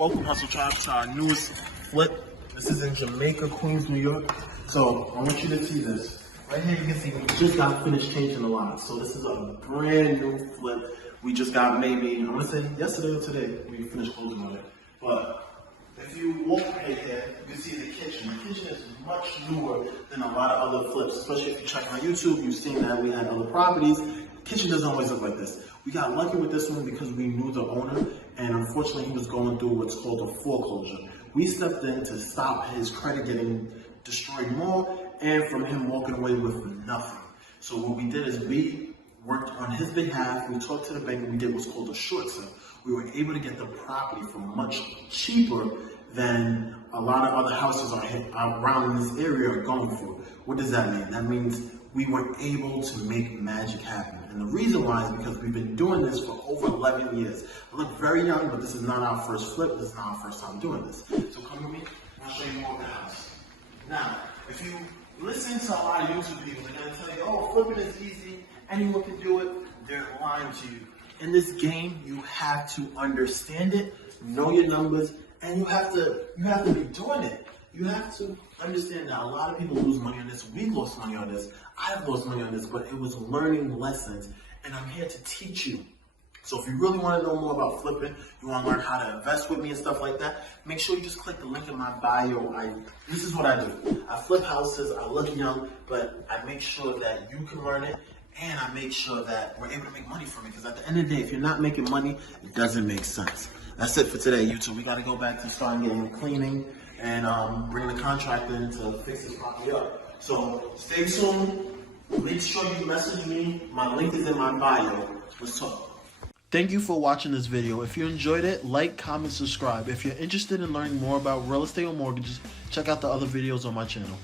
Welcome, Hustle Tribe, to our newest flip. This is in Jamaica Queens, New York. So I want you to see this. Right here you can see we just got finished changing the lot. So this is a brand new flip. We just got maybe, I want to say yesterday or today, we finished closing on it. But if you walk right here, you can see the kitchen. The kitchen is much newer than a lot of other flips, especially if you check on YouTube, you've seen that we had other properties. Kitchen doesn't always look like this. We got lucky with this one because we knew the owner, and unfortunately he was going through what's called a foreclosure. We stepped in to stop his credit getting destroyed more and from him walking away with nothing. So what we did is we worked on his behalf. We talked to the bank and we did what's called a short sale. We were able to get the property for much cheaper than a lot of other houses around in this area are going for. What does that mean? That means we were able to make magic happen. And the reason why is because we've been doing this for over 11 years. I look very young, but this is not our first flip. This is not our first time doing this. So come with me, I'll show you more of the house. Now, if you listen to a lot of YouTube people, they're gonna tell you, oh, flipping is easy, anyone can do it. They're lying to you. In this game, you have to understand it, know your numbers, and you have to be doing it. You have to understand that a lot of people lose money on this. We lost money on this. I've lost money on this, but it was learning lessons, and I'm here to teach you. So if you really want to know more about flipping, you want to learn how to invest with me and stuff like that, make sure you just click the link in my bio. This is what I do. I flip houses. I look young, but I make sure that you can learn it, and I make sure that we're able to make money from it, because at the end of the day, if you're not making money, it doesn't make sense. That's it for today, YouTube. We got to go back to starting getting cleaning and bring the contractor in to fix this property up. So stay tuned. Make sure you message me. My link is in my bio. Let's talk. Thank you for watching this video. If you enjoyed it, like, comment, subscribe. If you're interested in learning more about real estate or mortgages, check out the other videos on my channel.